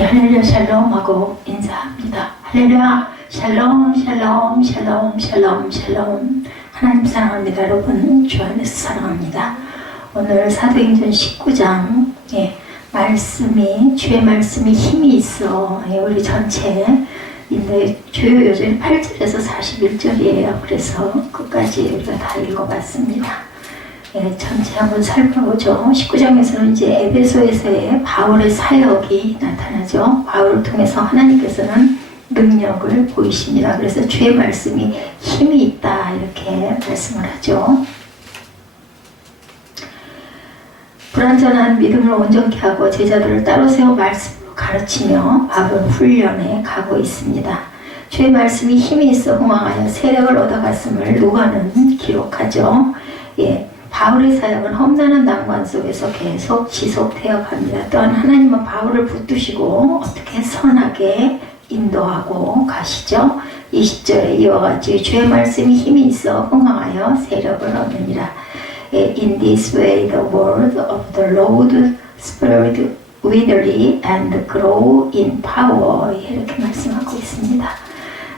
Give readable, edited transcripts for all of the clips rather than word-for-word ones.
우리 할렐루야 샬롬 하고 인사합니다. 할렐루야 샬롬 샬롬 샬롬 샬롬 샬롬. 하나님 사랑합니다. 여러분 주 안에서 사랑합니다. 오늘 사도행전 19장 주의 말씀이 힘이 있어. 우리 전체인데 주요 요절이 8절에서 41절이에요. 그래서 끝까지 우리가 다 읽어봤습니다. 전체 한번 살펴보죠. 19장에서는 이제 에베소에서의 바울의 사역이 나타나죠. 바울을 통해서 하나님께서는 능력을 보이십니다. 그래서 주의 말씀이 힘이 있다 이렇게 말씀을 하죠. 불완전한 믿음을 온전케 하고 제자들을 따로 세워 말씀으로 가르치며 바울은 훈련에 가고 있습니다. 주의 말씀이 힘이 있어 흥왕하여 세력을 얻어갔음을 누가는 기록하죠. 바울의 사역은 험난한 난관 속에서 계속 지속되어 갑니다. 또한 하나님은 바울을 붙드시고 어떻게 선하게 인도하고 가시죠. 20절에 이와 같이 주의 말씀이 힘이 있어 흥황하여 세력을 얻느니라. In this way the word of the Lord spread widely and grow in power. 이렇게 말씀하고 있습니다.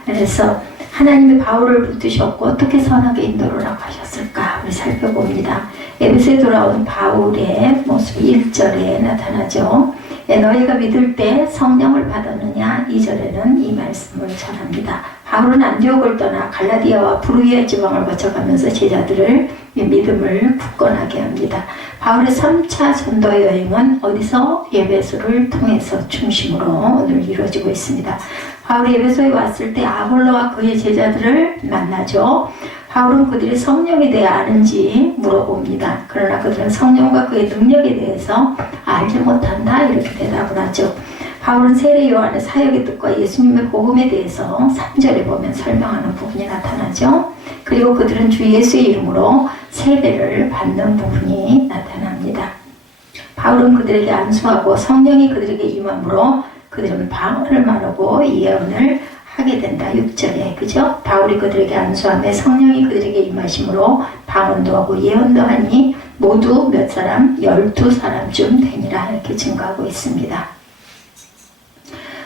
그래서 하나님이 바울을 붙드셨고 어떻게 선하게 인도를 하셨을까 우리 살펴봅니다. 에베소에 돌아온 바울의 모습이 1절에 나타나죠. 너희가 믿을 때 성령을 받았느냐 2절에는 이 말씀을 전합니다. 바울은 안디옥을 떠나 갈라디아와 부르기아 지방을 거쳐가면서 제자들을 믿음을 굳건하게 합니다. 바울의 3차 전도 여행은 어디서? 에베소를 통해서 중심으로 오늘 이루어지고 있습니다. 바울이 에베소에 왔을 때 아볼로와 그의 제자들을 만나죠. 바울은 그들이 성령에 대해 아는지 물어봅니다. 그러나 그들은 성령과 그의 능력에 대해서 알지 못한다 이렇게 대답을 하죠. 바울은 세례 요한의 사역의 뜻과 예수님의 복음에 대해서 3절에 보면 설명하는 부분이 나타나죠. 그리고 그들은 주 예수의 이름으로 세례를 받는 부분이 나타납니다. 바울은 그들에게 안수하고 성령이 그들에게 임함으로 그들은 방언을 말하고 예언을 하게 된다. 6절에 그죠? 바울이 그들에게 안수하며 성령이 그들에게 임하심으로 방언도 하고 예언도 하니 모두 몇 사람? 12사람쯤 되니라 이렇게 증거하고 있습니다.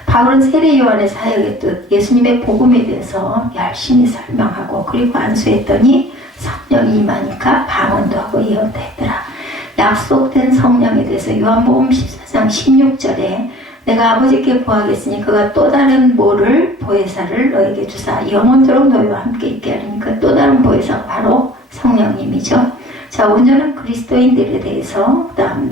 바울은 세례 요한의 사역의 뜻, 예수님의 복음에 대해서 열심히 설명하고 그리고 안수했더니 성령이 임하니까 방언도 하고 예언도 했더라. 약속된 성령에 대해서 요한복음 14장 16절에 내가 아버지께 구하겠으니 그가 또 다른 모를 보혜사를 너에게 주사 영원토록 너희와 함께 있게 하리니까 또 다른 보혜사가 바로 성령님이죠. 자, 온전한 그리스도인들에 대해서 그 다음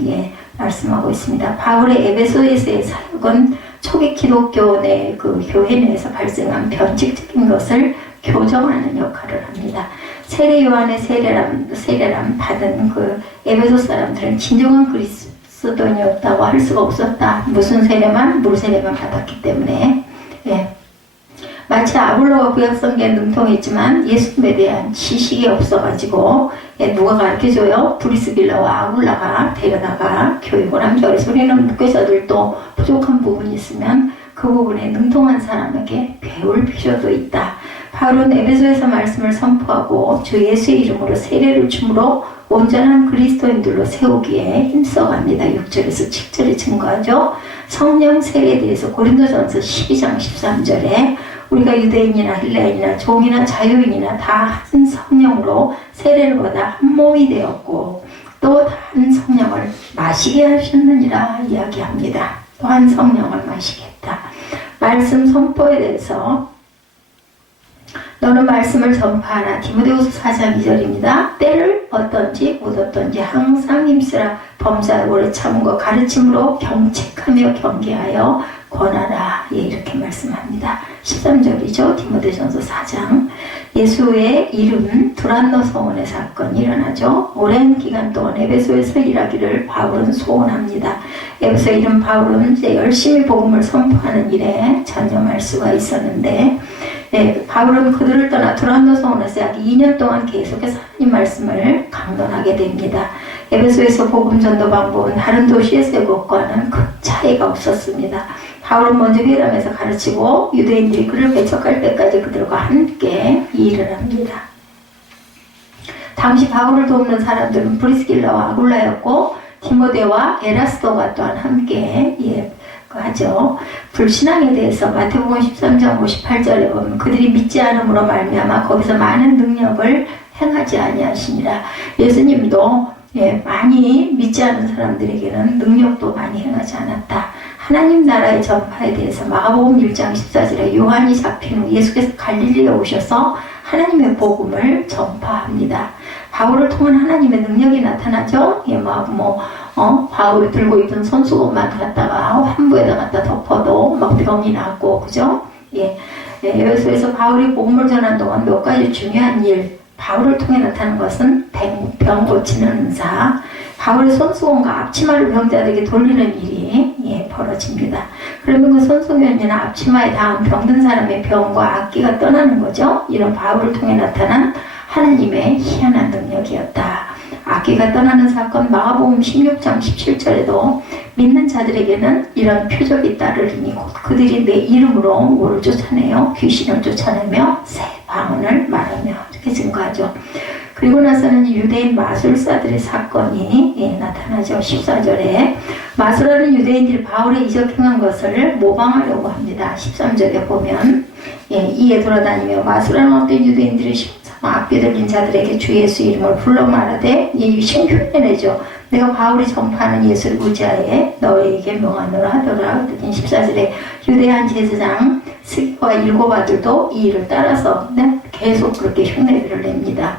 말씀하고 있습니다. 바울의 에베소에서의 사역은 초기 기독교 내 그 교회 내에서 발생한 변칙적인 것을 교정하는 역할을 합니다. 세례 요한의 세례람 받은 그 에베소 사람들은 진정한 그리스도인이었다고 할 수가 없었다. 무슨 세례만? 물 세례만 받았기 때문에. 마치 아볼로가 구약성경에 능통했지만 예수님에 대한 지식이 없어가지고 누가 가르쳐줘요? 브리스길라와 아굴라가 데려다가 교육을 합니다. 그래서 우리는 목회자들도 부족한 부분이 있으면 그 부분에 능통한 사람에게 배울 필요도 있다. 바울은 에베소에서 말씀을 선포하고 주 예수의 이름으로 세례를 줌으로 온전한 그리스도인들로 세우기에 힘써갑니다. 6절에서 7절에 증거하죠. 성령 세례에 대해서 고린도전서 12장 13절에 우리가 유대인이나 헬라인이나 종이나 자유인이나 다 한 성령으로 세례를 받아 한 몸이 되었고 또 한 성령을 마시게 하셨느니라 이야기합니다. 또 한 성령을 마시겠다. 말씀 선포에 대해서 너는 말씀을 전파하라. 디모데후서 4장 2절입니다. 때를 어떤지 묻었던지 항상 힘쓰라. 범사에 오래 참고 가르침으로 경책하며 경계하여 권하라. 이렇게 말씀합니다. 13절이죠. 디모데전서 4장. 예수의 이름 두란노 성원의 사건이 일어나죠. 오랜 기간 동안 에베소에서 일하기를 바울은 소원합니다. 에베소 이름 바울은 이제 열심히 복음을 선포하는 일에 전념할 수가 있었는데 바울은 그들을 떠나 두란노 성원에서 약 2년 동안 계속해서 하나님 말씀을 강론하게 됩니다. 에베소에서 복음 전도 방법은 다른 도시에서의 것과는 큰 차이가 없었습니다. 바울은 먼저 회담에서 가르치고 유대인들이 그를 배척할 때까지 그들과 함께 일을 합니다. 당시 바울을 돕는 사람들은 브리스길라와 아굴라였고 디모데와 에라스도가 또한 함께 하죠. 불신앙에 대해서 마태복음 13장 58절에 보면 그들이 믿지 않음으로 말미암아 거기서 많은 능력을 행하지 아니하시니라. 예수님도 많이 믿지 않은 사람들에게는 능력도 많이 행하지 않았다. 하나님 나라의 전파에 대해서 마가복음 1장 14절에 요한이 잡힌 후 예수께서 갈릴리에 오셔서 하나님의 복음을 전파합니다. 바울을 통한 하나님의 능력이 나타나죠. 바울이 들고 있던 손수건만 갖다가 환부에다 갖다 덮어도 막 병이 낫고, 그죠? 에베소에서 바울이 복음을 전한 동안 몇 가지 중요한 일, 바울을 통해 나타난 것은 병 고치는 은사, 바울의 손수건과 앞치마를 병자들에게 돌리는 일이 벌어집니다. 그러면 그 손수건이나 앞치마에 닿은 병든 사람의 병과 악기가 떠나는 거죠. 이런 바울을 통해 나타난 하나님의 희한한 능력이었다. 악기가 떠나는 사건 마가복음 16장 17절에도 믿는 자들에게는 이런 표적이 따르리니 곧 그들이 내 이름으로 뭐를 쫓아내요? 귀신을 쫓아내며 새 방언을 말하며 이렇게 증거하죠. 그리고 나서는 유대인 마술사들의 사건이 나타나죠. 14절에 마술하는 유대인들이 바울의 이적 행한 것을 모방하려고 합니다. 13절에 보면 이에 돌아다니며 마술하는 어떤 유대인들이 악귀 들린 자들에게 주 예수 이름을 불러 말하되 흉흉내내죠. 내가 바울이 전파하는 예수를 의지하에 너에게 명하노라 하더라. 14절에 유대한 제사장 스기와 일곱 아들도 이 일을 따라서 계속 그렇게 흉내를 냅니다.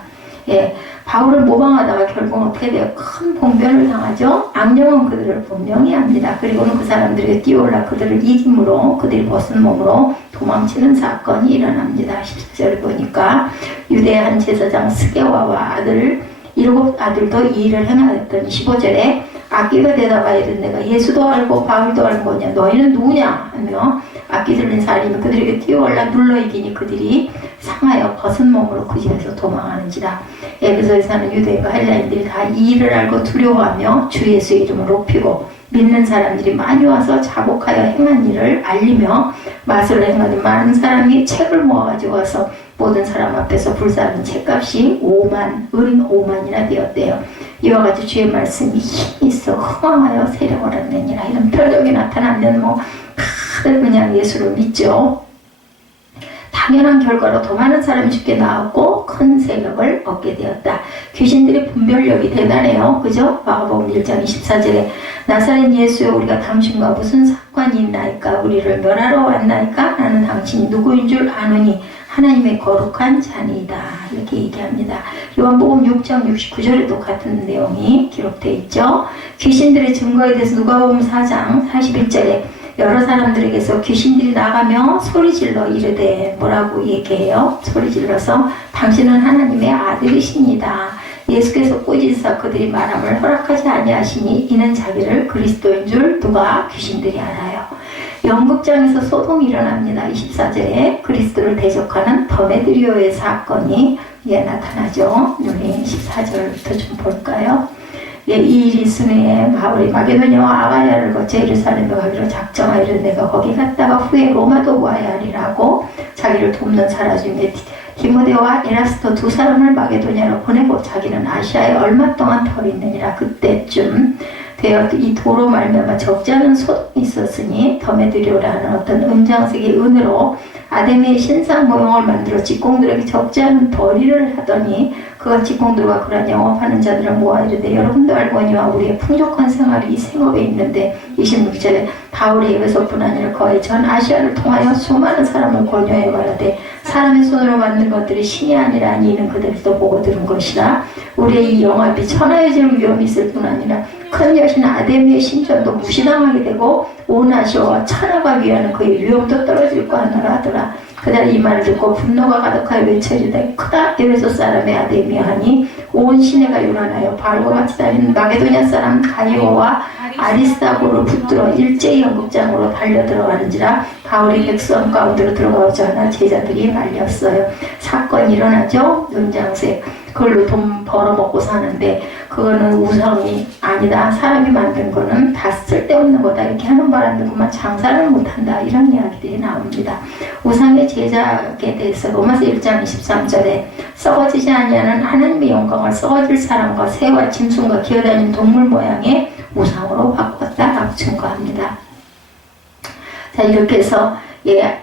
바울을 모방하다가 결국 어떻게 돼요? 큰 봉변을 당하죠. 악령은 그들을 분명히 합니다. 그리고는 그 사람들에게 뛰어올라 그들을 이김으로 그들이 벗은 몸으로 도망치는 사건이 일어납니다. 14절을 보니까 유대한 제사장 스게와와 일곱 아들도 이 일을 행하였더니 15절에 악기가 대답하여 이른 내가 예수도 알고 바울도 알고 뭐냐 너희는 누구냐 하며 악기 들린 사람이 그들에게 뛰어올라 눌러 이기니 그들이 상하여 벗은 몸으로 그 집에서 도망하는지라. 에베소에 사는 유대인과 헬라인들이 다 이 일을 알고 두려워하며 주 예수의 이름을 높이고 믿는 사람들이 많이 와서 자복하여 행한 일을 알리며 마술을 행하는 많은 사람이 책을 모아가지고 와서 모든 사람 앞에서 불사른 책값이 은 5만이나 되었대요. 이와 같이 주의 말씀이 힘이 있어 흥황하여 세력을 얻느니라. 이런 표적이 나타나면 다들 그냥 예수를 믿죠. 당연한 결과로 더 많은 사람이 죽게 나왔고 큰 세력을 얻게 되었다. 귀신들의 분별력이 대단해요. 그죠? 마가복음 1장 24절에 나사렛 예수여 우리가 당신과 무슨 상관이 있나이까? 우리를 멸하러 왔나이까? 나는 당신이 누구인 줄 아노니 하나님의 거룩한 자니이다. 이렇게 얘기합니다. 요한복음 6장 69절에도 같은 내용이 기록되어 있죠. 귀신들의 증거에 대해서 누가복음 4장 41절에 여러 사람들에게서 귀신들이 나가며 소리질러 이르되 뭐라고 얘기해요? 소리질러서 당신은 하나님의 아들이십니다. 예수께서 꾸짖으사 그들이 말함을 허락하지 아니하시니 이는 자기를 그리스도인 줄 누가 귀신들이 알아요. 연극장에서 소동이 일어납니다. 24절에 그리스도를 대적하는 더메드리오의 사건이 나타나죠. 우리 24절부터 좀 볼까요? 이 일이 있은 후에 바울이 마게도냐와 아가야를 거쳐 예루살렘에 가기로 작정하여 내가 거기 갔다가 후에 로마도 와야 하리라고 자기를 돕는 사라 중에 디모데와 에라스도 두 사람을 마게도냐로 보내고 자기는 아시아에 얼마 동안 더 있느니라. 그때쯤 되어 이 도로 말미암아 적지 않은 소동이 있었으니 더메드리오라는 어떤 은장색의 은으로 아데미의 신상 모형을 만들어 직공들에게 적지 않은 벌이를 하더니 그가 직공들과 그러한 영업하는 자들을 모아 이르되 여러분도 알거니와 우리의 풍족한 생활이 이 생업에 있는데 26절에 바울이 에베소뿐 아니라 거의 전 아시아를 통하여 수많은 사람을 권유해 말하되 사람의 손으로 만든 것들이 신이 아니라니 이는 그들도 보고 들은 것이라. 우리의 이 영합이 천하여질 위험이 있을 뿐 아니라 큰 여신 아데미의 신전도 무시당하게 되고 온 아시아와 천하가 위하는 그의 위험도 떨어질 거 하나라 하더라. 그날 이 말을 듣고 분노가 가득하여 외쳐이르되 크다 에베소 사람의 아데미야 하니 온 시내가 요란하여 바울과 같이 다니는 마게도냐 사람 가이오와 아리스다고를 붙들어 일제히 연극장으로 달려 들어가는지라. 바울이 백성 가운데로 들어가오자 하나 제자들이 말렸어요. 사건이 일어나죠. 연장색 그걸로 돈 벌어먹고 사는데 그거는 우상이 아니다. 사람이 만든 거는 다 쓸데없는 거다. 이렇게 하는 바람에 그만 장사를 못한다. 이런 이야기들이 나옵니다. 우상의 제작에 대해서 로마서 1장 23절에 썩어지지 아니하는 하나님의 영광을 썩어질 사람과 새와 짐승과 기어다니는 동물 모양의 우상으로 바꿨다라고 증거합니다. 자, 이렇게 해서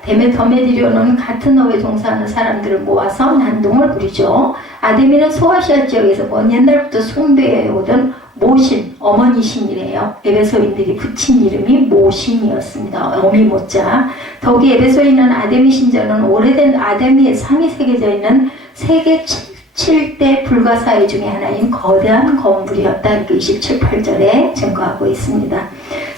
데메터메디료는 같은 업에 종사하는 사람들을 모아서 난동을 부리죠. 아데미는 소아시아 지역에서 옛날부터 숭배해 오던 모신, 어머니 신이래요. 에베소인들이 붙인 이름이 모신이었습니다. 어미 모자. 더욱이 에베소에 있는 아데미 신전은 오래된 아데미의 상이 새겨져 있는 세계 7대 불가사의 중에 하나인 거대한 건물이었다. 이렇게 27, 8절에 증거하고 있습니다.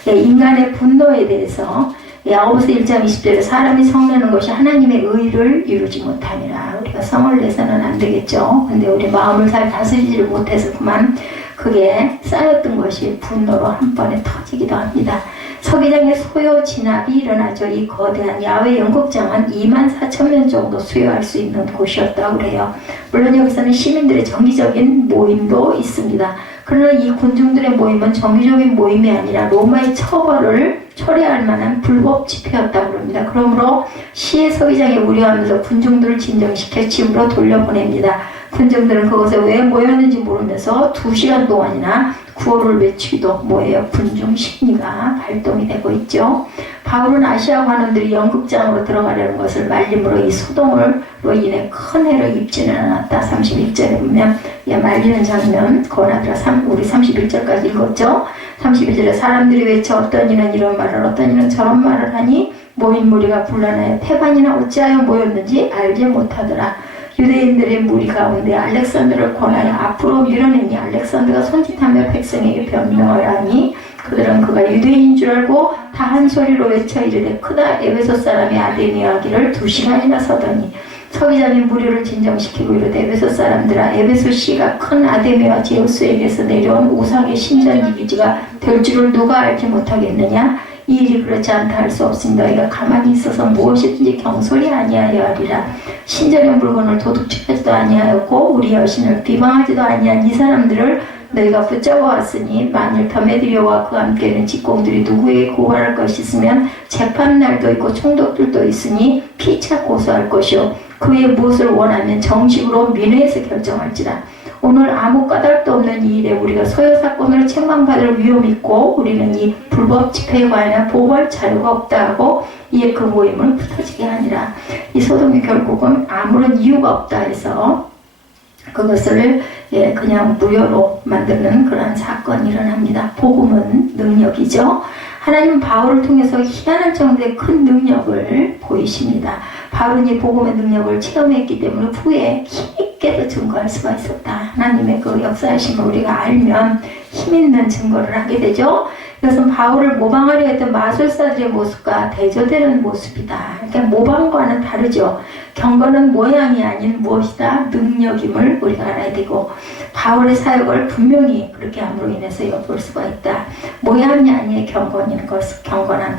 인간의 분노에 대해서 야고보서 1장 20절에 사람이 성내는 것이 하나님의 의를 이루지 못하니라. 우리가 성을 내서는 안 되겠죠. 근데 우리 마음을 잘 다스리지를 못해서 그만 그게 쌓였던 것이 분노로 한 번에 터지기도 합니다. 서기장의 소요 진압이 일어나죠. 이 거대한 야외 연극장은 24,000명 정도 수용할 수 있는 곳이었다고 그래요. 물론 여기서는 시민들의 정기적인 모임도 있습니다. 그러나 이 군중들의 모임은 정기적인 모임이 아니라 로마의 처벌을 초래할 만한 불법 집회였다고 합니다. 그러므로 시의 서기장이 우려하면서 군중들을 진정시켜 집으로 돌려보냅니다. 군중들은 그곳에 왜 모였는지 모르면서 2시간 동안이나 구호를 외치기도 뭐예요? 군중 심리가 발동이 되고 있죠. 바울은 아시아 관원들이 연극장으로 들어가려는 것을 말림으로 이 소동으로 인해 큰 해를 입지는 않았다. 31절에 보면 말리는 장면 권하더라. 우리 31절까지 읽었죠. 31절에 사람들이 외쳐 어떤 이는 이런 말을 어떤 이는 저런 말을 하니 모인 무리가 분란하여 태반이나 어찌하여 모였는지 알지 못하더라. 유대인들의 무리 가운데 알렉산더를 권하여 앞으로 밀어내니 알렉산더가 손짓하며 백성에게 변명을 하니 그들은 그가 유대인인 줄 알고 다 한 소리로 외쳐 이르되 크다 에베소 사람의 아데미아기를 2시간이나 서더니 서기장이 무리를 진정시키고 이르되 에베소 사람들아 에베소 시가 큰 아데미와 제우스에게서 내려온 우상의 신전 이기지가 될 줄을 누가 알지 못하겠느냐. 이 일이 그렇지 않다 할 수 없으니 너희가 가만히 있어서 무엇이든지 경솔히 아니하여 하리라. 신전의 물건을 도둑질하지도 아니하였고 우리 여신을 비방하지도 아니한 이 사람들을 너희가 붙잡아 왔으니 만일 더메드리오와 그와 함께는 직공들이 누구에게 고발할 것이 있으면 재판날도 있고 총독들도 있으니 피차 고소할 것이요 그의 무엇을 원하면 정식으로 민회에서 결정할지라. 오늘 아무 까닭도 없는 이 일에 우리가 소요 사건으로 책망받을 위험이 있고 우리는 이 불법 집회에 관한 보고할 자료가 없다 하고 이에 그 모임을 흩어지게 하니라. 이 소동이 결국은 아무런 이유가 없다 해서 그것을 그냥 무효로 만드는 그런 사건이 일어납니다. 복음은 능력이죠. 하나님은 바울을 통해서 희한한 정도의 큰 능력을 보이십니다. 바울은 이 복음의 능력을 체험했기 때문에 후에 힘있게도 증거할 수가 있었다. 하나님의 그 역사하심을 우리가 알면 힘있는 증거를 하게 되죠. 이것은 바울을 모방하려 했던 마술사들의 모습과 대조되는 모습이다. 그러니까 모방과는 다르죠. 경건은 모양이 아닌 무엇이다? 능력임을 우리가 알아야 되고 바울의 사역을 분명히 그렇게 함으로 인해서 엿볼 수가 있다. 모양이 아닌 경건한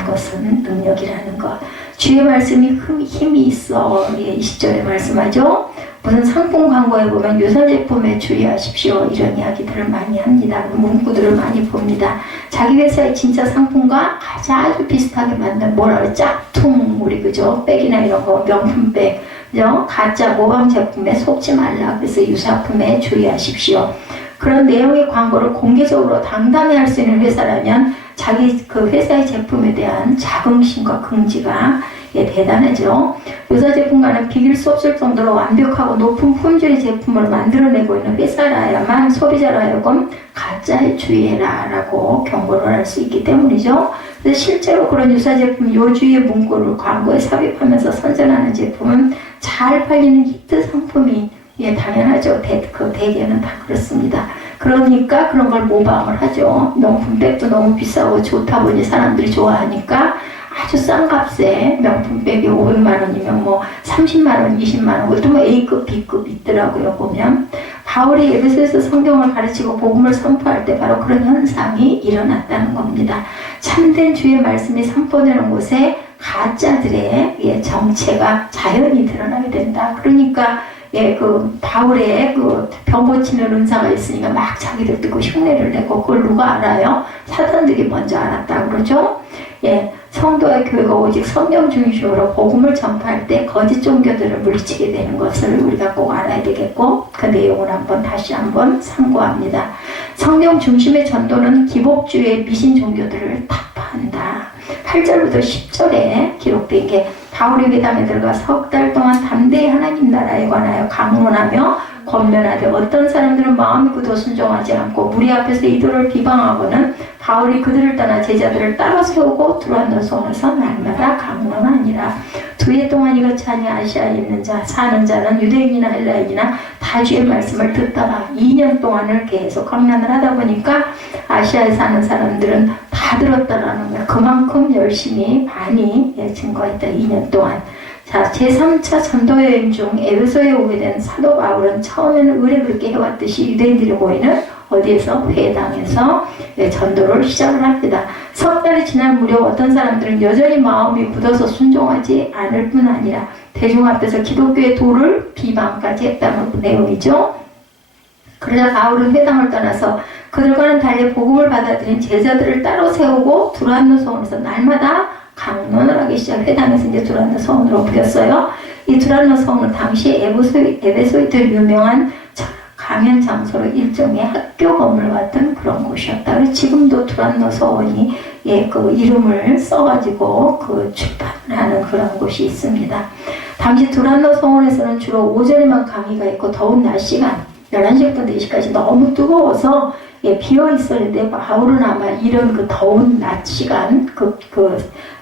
것은 능력이라는 것. 주의 말씀이 힘이 있어. 20절에 말씀하죠. 무슨 상품 광고에 보면 유사제품에 주의하십시오. 이런 이야기들을 많이 합니다. 문구들을 많이 봅니다. 자기 회사의 진짜 상품과 아주 비슷하게 만든 짝퉁 우리 그죠? 백이나 이런 거 명품백 그죠? 가짜 모방 제품에 속지 말라. 그래서 유사품에 주의하십시오. 그런 내용의 광고를 공개적으로 당당히 할 수 있는 회사라면 자기 그 회사의 제품에 대한 자긍심과 긍지가 대단하죠. 유사 제품과는 비길 수 없을 정도로 완벽하고 높은 품질의 제품을 만들어내고 있는 회사라야만 소비자로 하여금 가짜에 주의해라 라고 경고를 할 수 있기 때문이죠. 그래서 실제로 그런 유사 제품 요주의 문구를 광고에 삽입하면서 선전하는 제품은 잘 팔리는 히트 상품이 당연하죠. 그 대개는 다 그렇습니다. 그러니까 그런 걸 모방을 하죠. 명품백도 너무 비싸고 좋다 보니 사람들이 좋아하니까 아주 싼 값에 명품백이 500만 원이면 뭐 30만 원, 20만 원, 그것도 뭐 A급, B급 있더라고요, 보면. 바울이 에베소에서 성경을 가르치고 복음을 선포할 때 바로 그런 현상이 일어났다는 겁니다. 참된 주의 말씀이 선포되는 곳에 가짜들의 정체가 자연히 드러나게 된다. 그러니까 그 바울의 그 병 고치는 은사가 있으니까 막 자기들도 그 흉내를 내고 그걸 누가 알아요? 사단들이 먼저 알았다 그러죠. 성도와 교회가 오직 성령 중심으로 복음을 전파할 때 거짓 종교들을 물리치게 되는 것을 우리가 꼭 알아야 되겠고 그 내용을 다시 한번 참고합니다. 성령 중심의 전도는 기복주의 미신 종교들을 타파한다. 8절부터 10절에 기록된 게 바울이 회당에 들어가 석 달 동안 담대히 하나님 나라에 관하여 강론하며 권면하되 어떤 사람들은 마음이 굳어 순종하지 않고 무리 앞에서 이들을 비방하고는 바울이 그들을 떠나 제자들을 따라 세우고 두란노 성에서 날마다 강론하니라. 2해 동안 이것이 아니 아시아에 있는 자 사는 자는 유대인이나 헬라인이나 다 주의 말씀을 듣다가 2년 동안을 계속 강론을 하다 보니까 아시아에 사는 사람들은 다 들었다라는 거야. 그만큼 열심히 많이 증거했다. 2년 동안. 자, 제3차 전도여행 중 에베소에 오게 된 사도 바울은 처음에는 의뢰 그렇게 해왔듯이 유대인들이 모이는 어디에서? 회당에서 전도를 시작을 합니다. 석 달이 지난 무렵 어떤 사람들은 여전히 마음이 굳어서 순종하지 않을 뿐 아니라 대중 앞에서 기독교의 도를 비방까지 했다는 내용이죠. 그러자 바울은 회당을 떠나서 그들과는 달리 복음을 받아들인 제자들을 따로 세우고 두란노 성에서 날마다 강론을 하기 시작. 회당에서 이제 두란노 성으로 옮겼어요. 이 두란노 성은 당시 에베소에 더 유명한 강연 장소로 일종의 학교 건물 같은 그런 곳이었다. 그래서 지금도 두란노 서원이 그 이름을 써가지고 그 출판하는 그런 곳이 있습니다. 당시 두란노 서원에서는 주로 오전에만 강의가 있고 더운 낮 시간 11시부터 4시까지 너무 뜨거워서 비어 있었는데 바울은 아마 이런 그 더운 낮 시간 그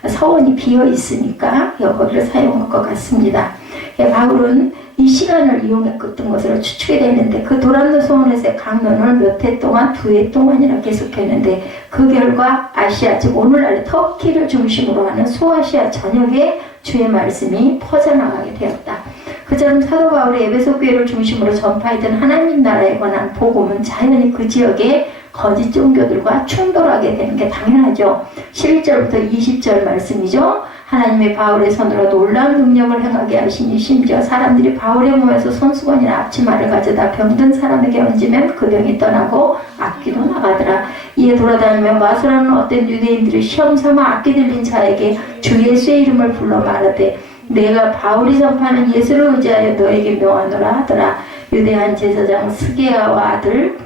서원이 비어 있으니까 여기를 사용할 것 같습니다. 바울은 이 시간을 이용했던 것으로 추측이 되는데 그 두란노 서원에서의 강론을 몇 해 동안 2해 동안이나 계속했는데 그 결과 아시아 즉 오늘날의 터키를 중심으로 하는 소아시아 전역에 주의 말씀이 퍼져나가게 되었다. 그처럼 사도 바울이 에베소 교회를 중심으로 전파했던 하나님 나라에 관한 복음은 자연히 그 지역의 거짓 종교들과 충돌하게 되는 게 당연하죠. 11절부터 20절 말씀이죠. 하나님의 바울의 손으로 놀라운 능력을 행하게 하시니 심지어 사람들이 바울의 몸에서 손수건이나 앞치마를 가져다 병든 사람에게 얹으면 그 병이 떠나고 악귀도 나가더라. 이에 돌아다니며 마술하는 어떤 유대인들이 시험삼아 악귀 들린 자에게 주 예수의 이름을 불러 말하되 내가 바울이 전파하는 예수를 의지하여 너에게 명하노라 하더라. 유대한 제사장 스게아와 아들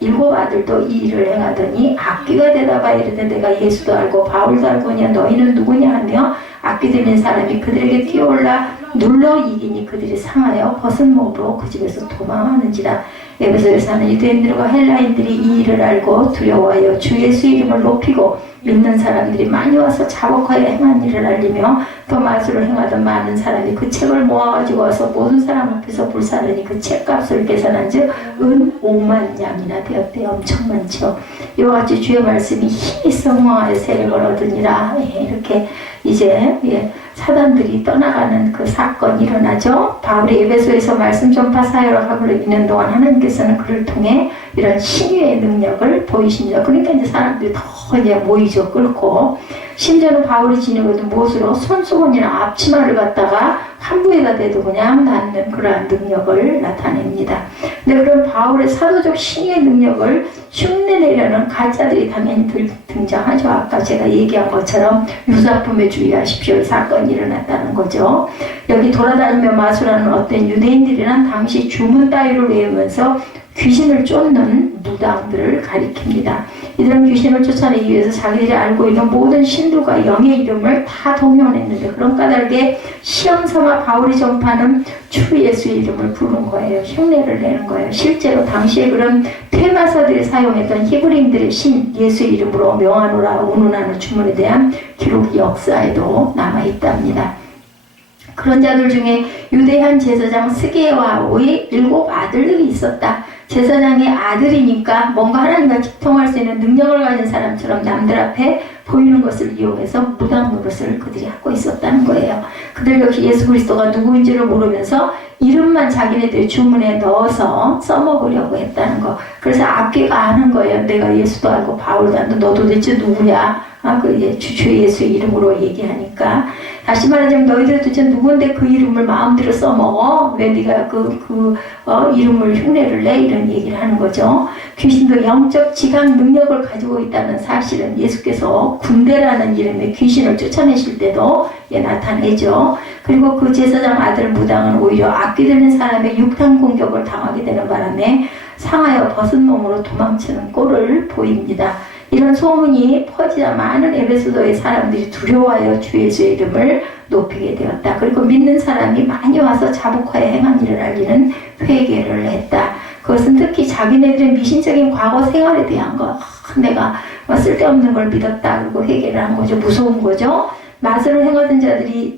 7 아들도 이 일을 행하더니 악귀가 대답하여 이르되 내가 예수도 알고 바울도 알거니와 너희는 누구냐 하며 악귀 들린 사람이 그들에게 뛰어올라 눌러 이기니 그들이 상하여 벗은 몸으로 그 집에서 도망하는지라. 에베소에 사는 유대인들과 헬라인들이 이 일을 알고 두려워하여 주 예수 이름을 높이고 믿는 사람들이 많이 와서 자복하여 행한 일을 알리며 또 마술을 행하던 많은 사람이 그 책을 모아가지고 와서 모든 사람 앞에서 불사르니 그 책값을 계산한 즉 은 5만 양이나 되었대요. 엄청 많죠. 이와 같이 주의 말씀이 힘이 성황하여 세력을 얻으니라. 이렇게 이제 사단들이 떠나가는 그 사건이 일어나죠. 바울이 에베소에서 말씀 전파 사역을 하고 있는 동안 하나님께서는 그를 통해 이런 신유의 능력을 보이십니다. 그러니까 이제 사람들이 더 이제 모이죠. 끌고 심지어는 바울이 지니고 있는 못으로 손수건이나 앞치마를 갖다가 환부에다 대도 그냥 낫는 그러한 능력을 나타냅니다. 근데 그런 바울의 사도적 신유의 능력을 흉내내려는 가짜들이 당연히 등장하죠. 아까 제가 얘기한 것처럼 유사품에 주의하십시오. 이 사건이 일어났다는 거죠. 여기 돌아다니며 마술하는 어떤 유대인들이란 당시 주문 따위를 외우면서 귀신을 쫓는 무당들을 가리킵니다. 이들은 귀신을 쫓아내기 위해서 자기들이 알고 있는 모든 신들과 영의 이름을 다 동원했는데 그런 까닭에 시험삼아 바울이 전파하는 주 예수의 이름을 부른 거예요. 흉내를 내는 거예요. 실제로 당시에 그런 퇴마사들이 사용했던 히브리인들의 신 예수의 이름으로 명하노라 운운하는 주문에 대한 기록이 역사에도 남아있답니다. 그런 자들 중에 유대한 제사장 스게와의 7 아들들이 있었다. 제사장의 아들이니까 뭔가 하나님과 직통할 수 있는 능력을 가진 사람처럼 남들 앞에 보이는 것을 이용해서 무당 노릇을 그들이 하고 있었다는 거예요. 그들 역시 예수 그리스도가 누구인지를 모르면서 이름만 자기네들의 주문에 넣어서 써먹으려고 했다는 거. 그래서 악귀가 아는 거예요. 내가 예수도 알고 바울도 알고 너 도대체 누구야? 주 예수의 이름으로 얘기하니까. 다시 말하자면 너희들 도대체 누군데 그 이름을 마음대로 써먹어? 왜 네가 이름을 흉내를 내? 이런 얘기를 하는 거죠. 귀신도 영적 지각 능력을 가지고 있다는 사실은 예수께서 군대라는 이름의 귀신을 쫓아내실 때도 나타내죠. 그리고 그 제사장 아들 무당은 오히려 악귀 들린 사람의 육탄 공격을 당하게 되는 바람에 상하여 벗은 몸으로 도망치는 꼴을 보입니다. 이런 소문이 퍼지자 많은 에베소도의 사람들이 두려워하여 주 예수의 이름을 높이게 되었다. 그리고 믿는 사람이 많이 와서 자복하여 행한 일을 알리는 회개를 했다. 그것은 특히 자기네들의 미신적인 과거 생활에 대한 것. 내가 쓸데없는 걸 믿었다. 그리고 회개를 한 거죠. 무서운 거죠. 마술을 행하던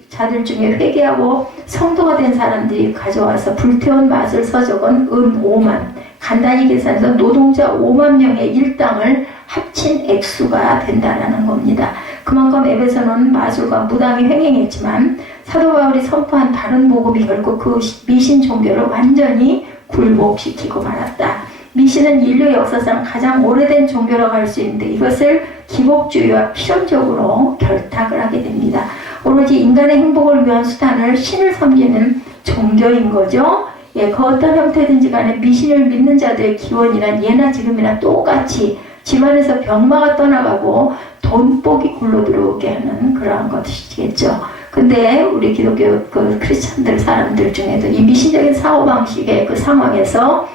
자들 중에 회개하고 성도가 된 사람들이 가져와서 불태운 마술 서적은 은 5만, 간단히 계산해서 노동자 5만 명의 일당을 합친 액수가 된다라는 겁니다. 그만큼 에베소는 마술과 무당이 횡행했지만 사도 바울이 선포한 다른 복음이 결국 그 미신 종교를 완전히 굴복시키고 말았다. 미신은 인류 역사상 가장 오래된 종교라고 할 수 있는데 이것을 기복주의와 필연적으로 결탁을 하게 됩니다. 오로지 인간의 행복을 위한 수단을 신을 섬기는 종교인 거죠. 그 어떤 형태든지 간에 미신을 믿는 자들의 기원이란 예나 지금이나 똑같이 집안에서 병마가 떠나가고 돈복이 굴러 들어오게 하는 그러한 것이겠죠. 근데 우리 기독교 크리스찬들 사람들 중에도 이 미신적인 사고방식의 그 상황에서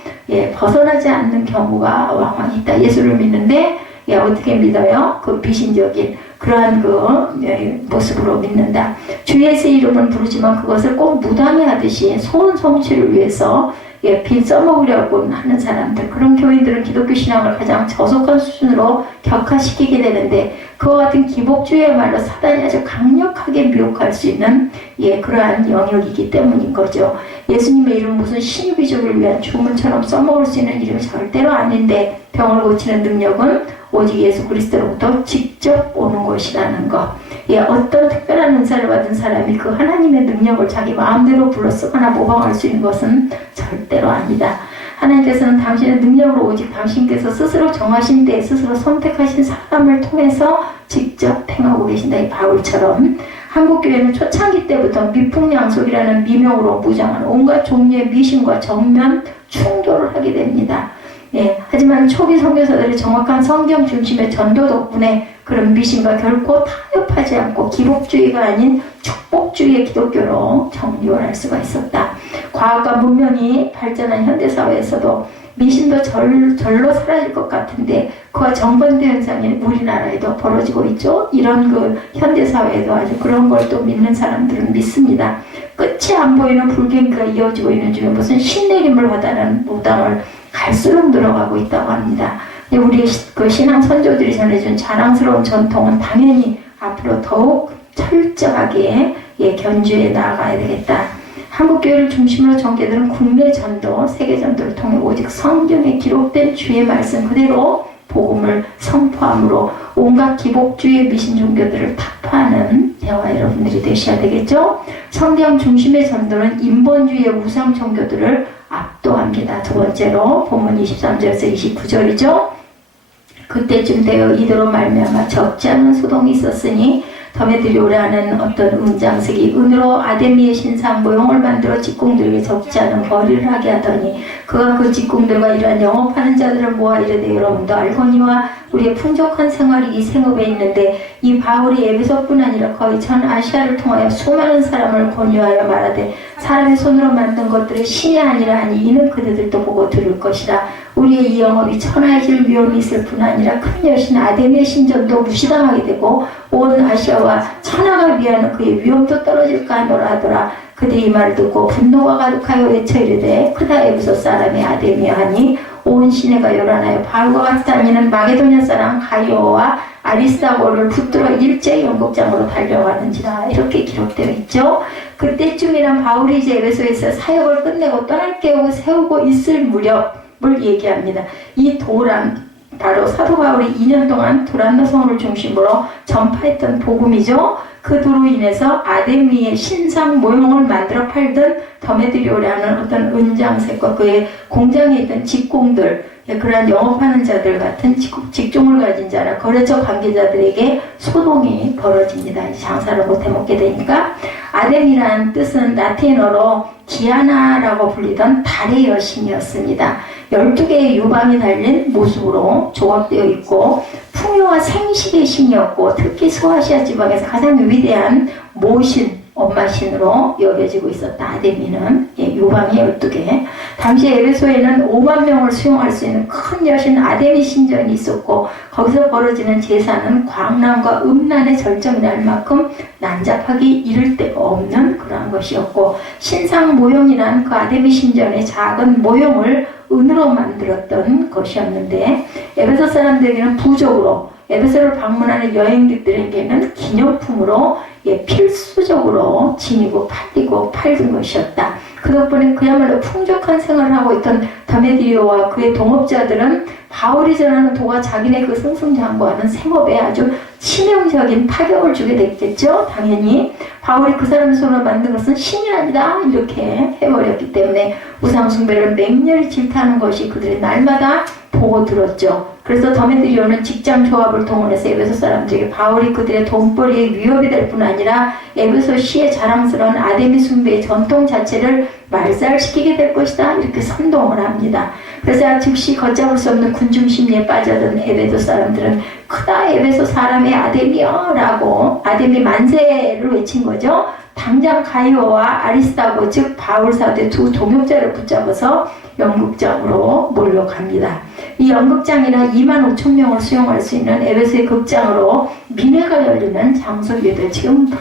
벗어나지 않는 경우가 왕왕 있다. 예수를 믿는데 어떻게 믿어요? 그 미신적인 그러한 모습으로 믿는다. 주 예수의 이름은 부르지만 그것을 꼭 무당이 하듯이 소원 성취를 위해서 빚 써먹으려고 하는 사람들, 그런 교인들은 기독교 신앙을 가장 저속한 수준으로 격화시키게 되는데 그와 같은 기복주의야말로 사단이 아주 강력하게 미혹할 수 있는 그러한 영역이기 때문인 거죠. 예수님의 이름 무슨 신유비족을 위한 주문처럼 써먹을 수 있는 이름이 절대로 아닌데 병을 고치는 능력은 오직 예수 그리스도로부터 직접 오는 것이라는 것. 어떤 특별한 은사를 받은 사람이 그 하나님의 능력을 자기 마음대로 불러 쓰거나 모방할 수 있는 것은 절대로 아니다. 하나님께서는 당신의 능력으로 오직 당신께서 스스로 정하신 때 스스로 선택하신 사람을 통해서 직접 행하고 계신다. 이 바울처럼 한국교회는 초창기 때부터 미풍양속이라는 미명으로 무장한 온갖 종류의 미신과 정면 충돌을 하게 됩니다. 하지만 초기 선교사들의 정확한 성경 중심의 전도 덕분에 그런 미신과 결코 타협하지 않고 기복주의가 아닌 축복주의의 기독교로 정리할 수가 있었다. 과학과 문명이 발전한 현대사회에서도 미신도 절로 사라질 것 같은데 그와 정반대 현상이 우리나라에도 벌어지고 있죠. 이런 현대사회에도 아주 그런 걸 또 믿는 사람들은 믿습니다. 끝이 안 보이는 불경기가 이어지고 있는 중에 무슨 신내림을 받아라는 무당을 갈수록 늘어가고 있다고 합니다. 우리 신앙 선조들이 전해준 자랑스러운 전통은 당연히 앞으로 더욱 철저하게 견주해 나아가야 되겠다. 한국교회를 중심으로 전개되는 국내 전도, 세계 전도를 통해 오직 성경에 기록된 주의 말씀 그대로 복음을 선포함으로 온갖 기복주의 미신 종교들을 타파하는 대화 여러분들이 되셔야 되겠죠? 성경 중심의 전도는 인본주의의 우상 종교들을 압도합니다. 두 번째로 본문 23절에서 29절이죠. 그때쯤 되어 이대로 말미암아 적지 않은 소동이 있었으니 덤에들이 오래하는 어떤 은장색이 은으로 아데미의 신상 모형을 만들어 직공들에게 적지 않은 거리를 하게 하더니 그가 그 직공들과 이러한 영업하는 자들을 모아 이르되 여러분도 알거니와 우리의 풍족한 생활이 이 생업에 있는데 이 바울이 에베소뿐 아니라 거의 전 아시아를 통하여 수많은 사람을 권유하여 말하되 사람의 손으로 만든 것들을 신이 아니라 하니 이는 그들도 보고 들을 것이라. 우리의 이 영업이 천하해질 위험이 있을 뿐 아니라 큰 여신 아데미의 신전도 무시당하게 되고 온 아시아와 천하가 위하는 그의 위험도 떨어질까 하노라 하더라. 그들이 이 말을 듣고 분노가 가득하여 외쳐 이르되 크다 에베소 사람의 아데미여 하니 온 시내가 요란하여 바울과 같이 다니는 마게도냐 사람 가이오와 아리스다고를 붙들어 일제히 연극장으로 달려가는지라. 이렇게 기록되어 있죠. 그때쯤이란 바울이 이제 에베소에서 사역을 끝내고 떠날 계획을 세우고 있을 무렵을 얘기합니다. 이 도란, 바로 사도 바울이 2년 동안 두란노 성을 중심으로 전파했던 복음이죠. 그 도로 인해서 아데미의 신상 모형을 만들어 팔던 더메드리오라는 어떤 은장색과 그의 공장에 있던 직공들, 그러한 영업하는 자들 같은 직종을 가진 자나 거래처 관계자들에게 소동이 벌어집니다. 이제 장사를 못해 먹게 되니까. 아데미라는 뜻은 라틴어로 디아나라고 불리던 달의 여신이었습니다. 12개의 유방이 달린 모습으로 조합되어 있고 풍요와 생식의 신이었고 특히 소아시아 지방에서 가장 위대한 모신, 엄마 신으로 여겨지고 있었다. 아데미는 요방이 12개. 당시 에베소에는 5만 명을 수용할 수 있는 큰 여신 아데미 신전이 있었고 거기서 벌어지는 제사는 광란과 음란의 절정이 날 만큼 난잡하기 이를 데가 없는 그러한 것이었고 신상 모형이란 그 아데미 신전의 작은 모형을 은으로 만들었던 것이었는데 에베소 사람들에게는 부적으로 에베소를 방문하는 여행객들에게는 기념품으로 필수적으로 지니고 팔리고 팔던 것이었다. 그 덕분에 그야말로 풍족한 생활을 하고 있던 데메드리오와 그의 동업자들은 바울이 전하는 도가 자기네 그 승승장구하는 생업에 아주 치명적인 타격을 주게 됐겠죠. 당연히 바울이 그 사람의 손으로 만든 것은 신이 아니다 이렇게 해버렸기 때문에 우상숭배를 맹렬히 질타하는 것이 그들의 날마다 보고 들었죠. 그래서 데메드리오는 직장 조합을 동원해서 에베소 사람들에게 바울이 그들의 돈벌이의 위협이 될 뿐 아니라 에베소 시의 자랑스러운 아데미 숭배의 전통 자체를 말살시키게 될 것이다 이렇게 선동을 합니다. 그래서 즉시 걷잡을 수 없는 군중 심리에 빠져든 에베소 사람들은 크다 에베소 사람의 아데미여 라고 아데미 만세를 외친 거죠. 당장 가이오와 아리스타고 즉 바울 사대 두 동역자를 붙잡아서 연극장으로 몰려갑니다. 이 연극장에는 2만 5천 명을 수용할 수 있는 에베소의 극장으로 민회가 열리는 장소이기도 지금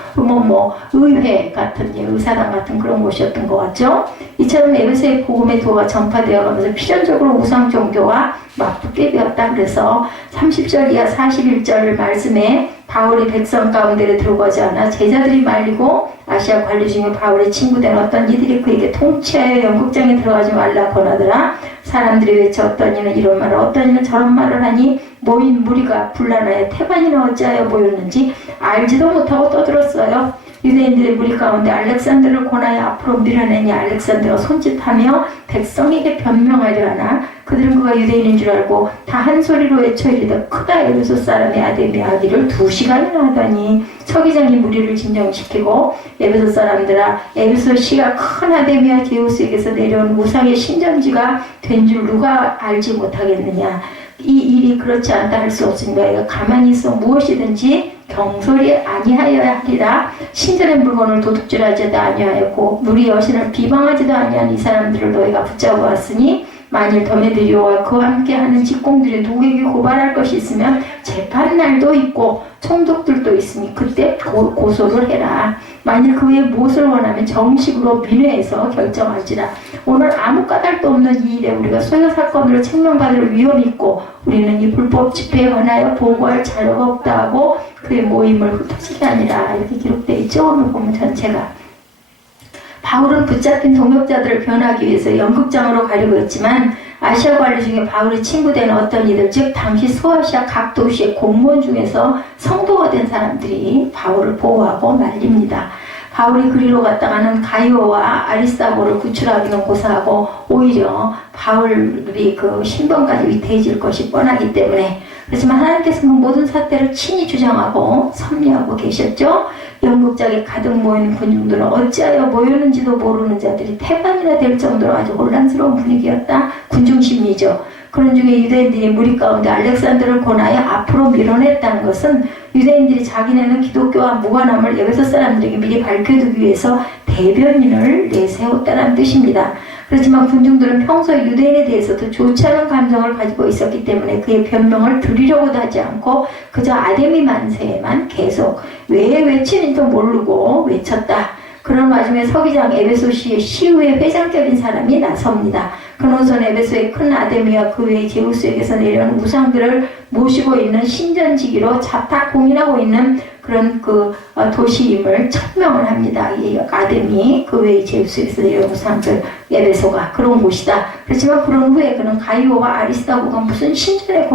의회 같은 의사당 같은 그런 곳이었던 것 같죠. 이처럼 에베소의 복음의 도가 전파되어 가면서 필연적으로 우상 종교와 맞붙게 되었다. 그래서 30절 이하 41절 말씀에 바울이 백성 가운데로 들어가지 않아 제자들이 말리고 아시아 관리 중에 바울의 친구된 어떤 이들이 그에게 통치하여 연극장에 들어가지 말라 권하더라. 사람들이 외쳐 어떤 이는 이런 말을 어떤 이는 저런 말을 하니 모인 무리가 분란하여 태반이나 어찌하여 모였는지 알지도 못하고 떠들었어요. 유대인들의 무리 가운데 알렉산더를 권하여 앞으로 밀어내니 알렉산더가 손짓하며 백성에게 변명하려 하나 그들은 그가 유대인인 줄 알고 다 한 소리로 외쳐 이르되 크다 에베소 사람의 아데미 하기를 2시간이나 하더니 서기장이 무리를 진정시키고 에베소 사람들아 에베소 시가 큰 아데미와 제우스에게서 내려온 우상의 신전지가 된 줄 누가 알지 못하겠느냐. 이 일이 그렇지 않다 할 수 없으니까 이가 가만히 있어 무엇이든지 경솔이 아니하여야 하리라. 신전의 물건을 도둑질하지도 아니하였고 우리 여신을 비방하지도 아니한 이 사람들을 너희가 붙잡아왔으니 만일 데메드리오와 그와 함께하는 직공들이 누구에게 고발할 것이 있으면 재판날도 있고 총독들도 있으니 그때 고소를 해라. 만일 그 외에 무엇을 원하면 정식으로 민회에서 결정할지라. 오늘 아무 까닭도 없는 이 일에 우리가 소요 사건으로 책명받을 위험이 있고 우리는 이 불법 집회에 관하여 보고할 자료가 없다 하고 그의 모임을 흩어지게 아니라 이렇게 기록되어 있죠. 오늘 보면 전체가. 바울은 붙잡힌 동역자들을 변하기 위해서 연극장으로 가려고 했지만 아시아 관리 중에 바울의 친구된 어떤 이들 즉 당시 소아시아 각 도시의 공무원 중에서 성도가 된 사람들이 바울을 보호하고 말립니다. 바울이 그리로 갔다가는 가이오와 아리스타고를 구출하기는 고사하고 오히려 바울이 그 신분까지 위태해질 것이 뻔하기 때문에 그렇지만 하나님께서는 모든 사태를 친히 주장하고 섭리하고 계셨죠. 연극장에 가득 모이는 군중들은 어찌하여 모였는지도 모르는 자들이 태반이나 될 정도로 아주 혼란스러운 분위기였다. 군중 심리죠. 그런 중에 유대인들이 무리 가운데 알렉산더를 권하여 앞으로 밀어냈다는 것은 유대인들이 자기네는 기독교와 무관함을 에베소 사람들에게 미리 밝혀두기 위해서 대변인을 내세웠다는 뜻입니다. 그렇지만 군중들은 평소에 유대인에 대해서도 좋지 않은 감정을 가지고 있었기 때문에 그의 변명을 들으려고도 하지 않고 그저 아데미 만세에만 계속 왜 외치는지도 모르고 외쳤다. 그런 와중에 서기장 에베소시의 시의회 회장격인 사람이 나섭니다. 그노선 에베소의 큰 아데미와 그 외의 제우스에게서 내려온 우상들을 모시고 있는 신전지기로 자타 공인하고 있는 그런 도시임을 천명을 합니다. 이 아데미, 그 외의 제우스에서 내려온 우상들, 에베소가 그런 곳이다. 그렇지만 그런 후에 그는 가이오와 아리스타고가 무슨 신전의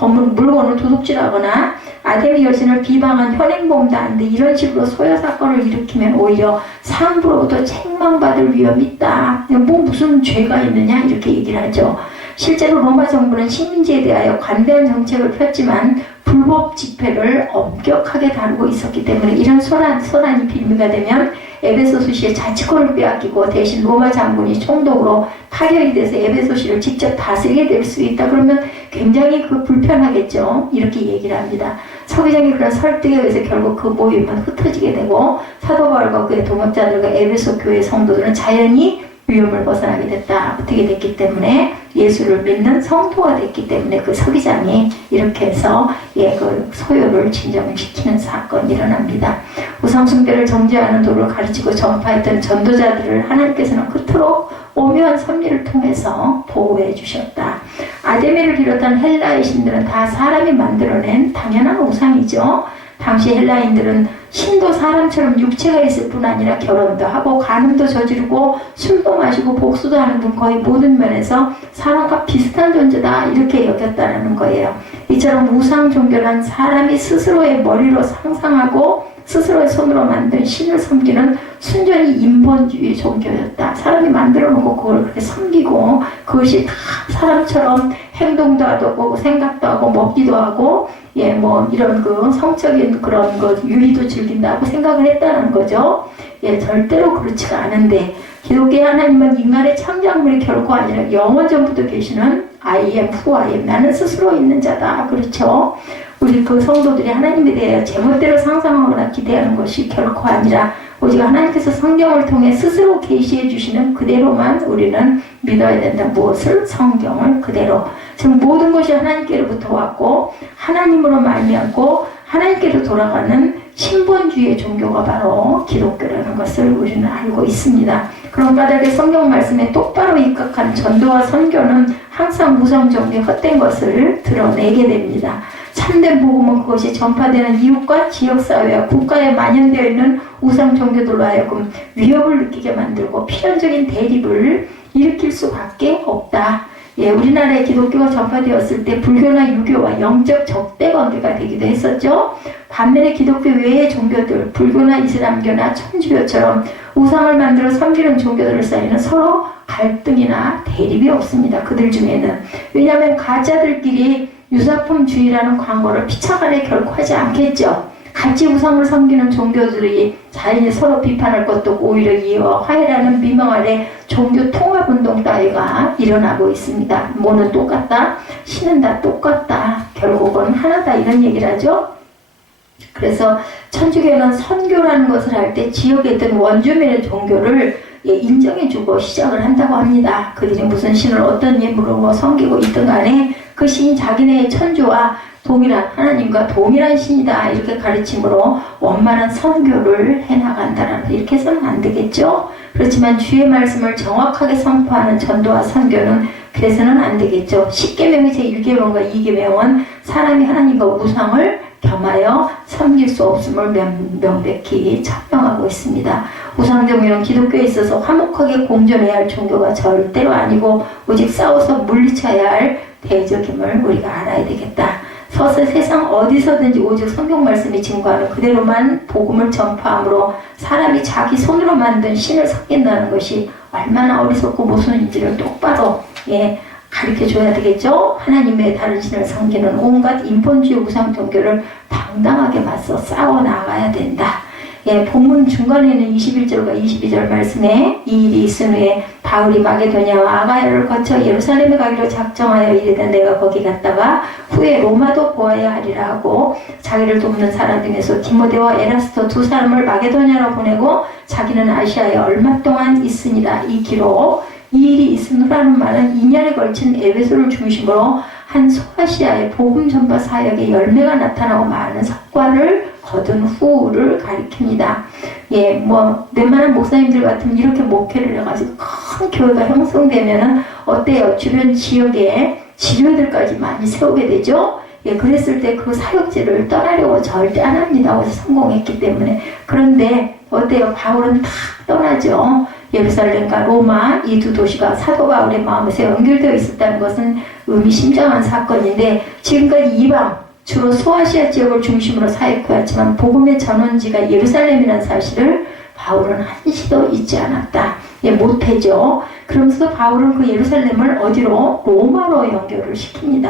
물건을 도둑질하거나 아데미 여신을 비방한 현행범도 안 돼. 이런 식으로 소요 사건을 일으키면 오히려 상부로부터 책망받을 위험이 있다. 무슨 죄가 있느냐 이렇게 얘기를 하죠. 실제로 로마 정부는 식민지에 대하여 관대한 정책을 폈지만 불법 집회를 엄격하게 다루고 있었기 때문에 이런 소란이 빌미가 되면 에베소시의 자치권을 빼앗기고 대신 로마 장군이 총독으로 파견이 돼서 에베소시를 직접 다스리게 될 수 있다. 그러면 굉장히 불편하겠죠. 이렇게 얘기를 합니다. 서기장이 그런 설득에 의해서 결국 그 모임은 흩어지게 되고 사도 바울과 그의 동역자들과 에베소 교회 성도들은 자연히 위험을 벗어나게 됐다. 어떻게 됐기 때문에 예수를 믿는 성도가 됐기 때문에 그 서기장이 이렇게 해서 그 소요를 진정시키는 사건이 일어납니다. 우상숭배를 정죄하는 도를 가르치고 전파했던 전도자들을 하나님께서는 그토록 오묘한 섭리를 통해서 보호해 주셨다. 아데미를 비롯한 헬라의 신들은 다 사람이 만들어낸 당연한 우상이죠. 당시 헬라인들은 신도 사람처럼 육체가 있을 뿐 아니라 결혼도 하고 간음도 저지르고 술도 마시고 복수도 하는 등 거의 모든 면에서 사람과 비슷한 존재다 이렇게 여겼다는 거예요. 이처럼 우상 종교란 사람이 스스로의 머리로 상상하고 스스로의 손으로 만든 신을 섬기는 순전히 인본주의 종교였다. 사람이 만들어 놓고 그걸 그렇게 섬기고 그것이 다 사람처럼 행동도 하고 생각도 하고 먹기도 하고 이런 그 성적인 그런 것 유희도 즐긴다고 생각을 했다는 거죠. 절대로 그렇지가 않은데 기독교의 하나님은 인간의 창작물이 결코 아니라 영원 전부터 계시는 I am who I am. 나는 스스로 있는 자다. 그렇죠? 우리 그 성도들이 하나님에 대해 제멋대로 상상하거나 기대하는 것이 결코 아니라 오직 하나님께서 성경을 통해 스스로 계시해 주시는 그대로만 우리는 믿어야 된다. 무엇을? 성경을 그대로. 즉 모든 것이 하나님께로부터 왔고 하나님으로 말미암고 하나님께로 돌아가는 신본주의의 종교가 바로 기독교라는 것을 우리는 알고 있습니다. 그런 까닭에 성경 말씀에 똑바로 입각한 전도와 선교는 항상 무성 종교의 헛된 것을 드러내게 됩니다. 참된 복음은 그것이 전파되는 이웃과 지역사회와 국가에 만연되어 있는 우상 종교들로 하여금 위협을 느끼게 만들고 필연적인 대립을 일으킬 수밖에 없다. 우리나라에 기독교가 전파되었을 때 불교나 유교와 영적 적대 관계가 되기도 했었죠. 반면에 기독교 외의 종교들, 불교나 이슬람교나 천주교처럼 우상을 만들어 섬기는 종교들 사이에는 서로 갈등이나 대립이 없습니다. 그들 중에는. 왜냐하면 가짜들끼리 유사품주의라는 광고를 피차간에 결코 하지 않겠죠. 같이 우상을 섬기는 종교들이 자연히 서로 비판할 것도 없고 오히려 이해와 화해라는 미명 아래 종교 통합운동 따위가 일어나고 있습니다. 뭐는 똑같다? 신은 다 똑같다. 결국은 하나다 이런 얘기를 하죠. 그래서 천주교는 선교라는 것을 할 때 지역에 있던 원주민의 종교를 인정해주고 시작을 한다고 합니다. 그들이 무슨 신을 어떤 예물로 섬기고 있든 간에 그 신이 자기네의 천주와 동일한 하나님과 동일한 신이다 이렇게 가르침으로 원만한 선교를 해나간다라는 이렇게 해서는 안 되겠죠. 그렇지만 주의 말씀을 정확하게 선포하는 전도와 선교는 그래서는 안 되겠죠. 10계명의 제1계명과 2계명은 사람이 하나님과 우상을 겸하여 섬길 수 없음을 명백히 천명하고 있습니다. 우상종교는 기독교에 있어서 화목하게 공존해야 할 종교가 절대로 아니고 오직 싸워서 물리쳐야 할 대적임을 우리가 알아야 되겠다. 서서 세상 어디서든지 오직 성경 말씀이 증거하는 그대로만 복음을 전파함으로 사람이 자기 손으로 만든 신을 섬긴다는 것이 얼마나 어리석고 모순인지를 똑바로 가르쳐줘야 되겠죠. 하나님의 다른 신을 섬기는 온갖 인본주의 우상 종교를 당당하게 맞서 싸워 나가야 된다. 본문 중간에는 21절과 22절 말씀에 이 일이 있은 후에 바울이 마게도냐와 아가야를 거쳐 예루살렘에 가기로 작정하여 이르되 내가 거기 갔다가 후에 로마도 보아야 하리라 하고 자기를 돕는 사람 중에서 디모데와 에라스도 두 사람을 마게도냐로 보내고 자기는 아시아에 얼마 동안 있으니라. 이 기록 이 일이 있은 후라는 말은 2년에 걸친 에베소를 중심으로 한 소아시아의 복음 전파 사역의 열매가 나타나고 많은 성과를 거둔 후를 가리킵니다. 웬만한 목사님들 같으면 이렇게 목회를 해가지고 큰 교회가 형성되면은 어때요? 주변 지역에 지교회들까지 많이 세우게 되죠? 그랬을 때 그 사역지를 떠나려고 절대 안 합니다. 어제 성공했기 때문에. 그런데 어때요? 바울은 다 떠나죠. 예루살렘과 로마 이 두 도시가 사도 바울의 마음에서 연결되어 있었다는 것은 의미심장한 사건인데 지금까지 이방 주로 소아시아 지역을 중심으로 사역해왔지만 복음의 전원지가 예루살렘이라는 사실을 바울은 한시도 잊지 않았다. 못해죠. 그러면서 바울은 그 예루살렘을 어디로? 로마로 연결을 시킵니다.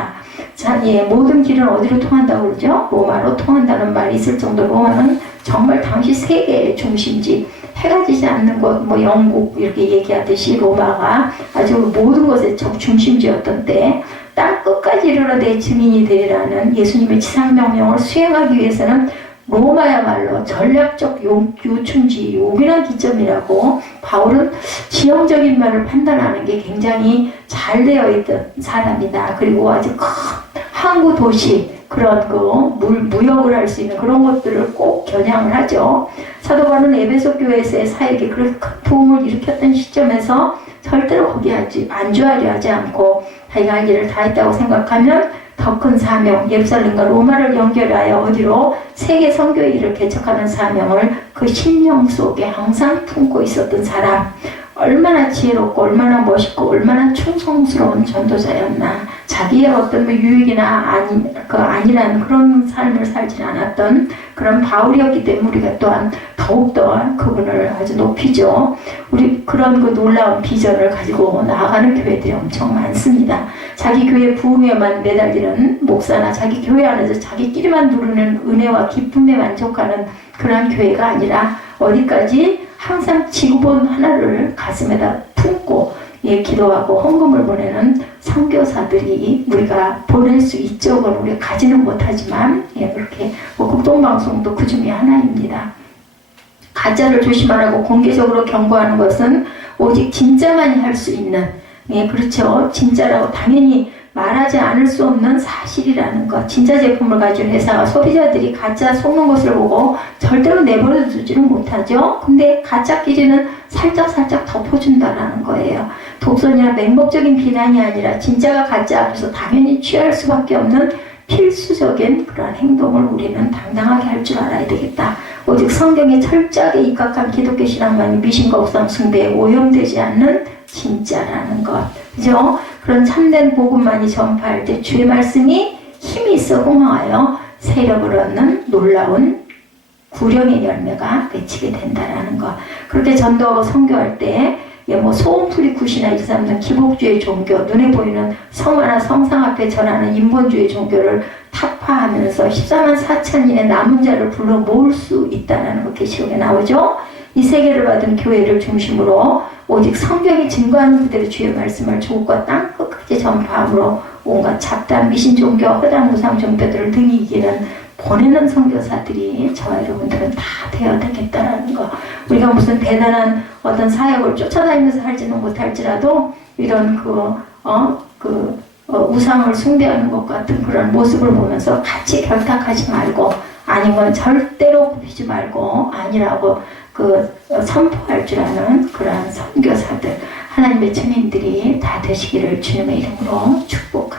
자, 모든 길은 어디로 통한다고 그러죠? 로마로 통한다는 말이 있을 정도로 로마는 정말 당시 세계의 중심지, 해가 지지 않는 곳, 영국 이렇게 얘기하듯이 로마가 아주 모든 것의 중심지였던 때 땅 끝까지 이르러 내 증인이 되리라는 예수님의 지상명령을 수행하기 위해서는 로마야말로 전략적 요충지, 요긴한 기점이라고 바울은 지형적인 면을 판단하는 게 굉장히 잘 되어 있던 사람이다. 그리고 아주 큰 항구 도시, 그런 무역을 할 수 있는 그런 것들을 꼭 겨냥을 하죠. 사도 바울은 에베소 교회에서의 사역에 그렇게 큰 도움을 일으켰던 시점에서 절대로 거기 안주하려 하지 않고 자기가 할 일을 다 했다고 생각하면 더 큰 사명, 예루살렘과 로마를 연결하여 어디로 세계 선교회를 개척하는 사명을 그 심령 속에 항상 품고 있었던 사람. 얼마나 지혜롭고 얼마나 멋있고 얼마나 충성스러운 전도자였나. 자기의 어떤 유익이나 아니란 그런 삶을 살지 않았던 그런 바울이었기 때문에 우리가 또한 더욱더 그분을 아주 높이죠. 우리 그런 그 놀라운 비전을 가지고 나아가는 교회들이 엄청 많습니다. 자기 교회 부흥에만 매달리는 목사나 자기 교회 안에서 자기끼리만 누르는 은혜와 기쁨에 만족하는 그런 교회가 아니라 어디까지 항상 지구본 하나를 가슴에다 품고 기도하고 헌금을 보내는 선교사들이 우리가 보낼 수 있죠. 그건 우리가 가지는 못하지만 그렇게 국동방송도 그 중에 하나입니다. 가짜를 조심하라고 공개적으로 경고하는 것은 오직 진짜만이 할 수 있는 그렇죠. 진짜라고 당연히 말하지 않을 수 없는 사실이라는 것. 진짜 제품을 가진 회사가 소비자들이 가짜 속는 것을 보고 절대로 내버려 두지는 못하죠. 근데 가짜 기지는 살짝살짝 덮어준다라는 거예요. 독선이나 맹목적인 비난이 아니라 진짜가 가짜 앞에서 당연히 취할 수밖에 없는 필수적인 그러한 행동을 우리는 당당하게 할 줄 알아야 되겠다. 오직 성경에 철저하게 입각한 기독교 신앙만이 미신과 우상 숭배에 오염되지 않는 진짜라는 것. 그죠? 그런 참된 복음만이 전파할 때 주의 말씀이 힘이 있어 흥하여 세력을 얻는 놀라운 구령의 열매가 맺히게 된다라는 것. 그렇게 전도하고 선교할 때 소음풀이 굿이나 일삼는 기복주의 종교, 눈에 보이는 성화나 성상 앞에 전하는 인본주의 종교를 타파하면서 14만 4천인의 남은 자를 불러 모을 수 있다는 것 계시록에 나오죠. 이 세계를 받은 교회를 중심으로 오직 성경이 증거하는 그대로 주의 말씀을 조국과 땅 끝까지 전파함으로 온갖 잡다한 미신 종교, 허당 우상 종교들을 등이 이기는 보내는 선교사들이 저와 여러분들은 다 되어야 되겠다라는 거. 우리가 무슨 대단한 어떤 사역을 쫓아다니면서 할지는 못할지라도 이런 우상을 숭배하는 것 같은 그런 모습을 보면서 같이 결탁하지 말고 아니면 절대로 굽히지 말고 아니라고 선포할 줄 아는 그러한 선교사들, 하나님의 증인들이 다 되시기를 주님의 이름으로 축복합니다.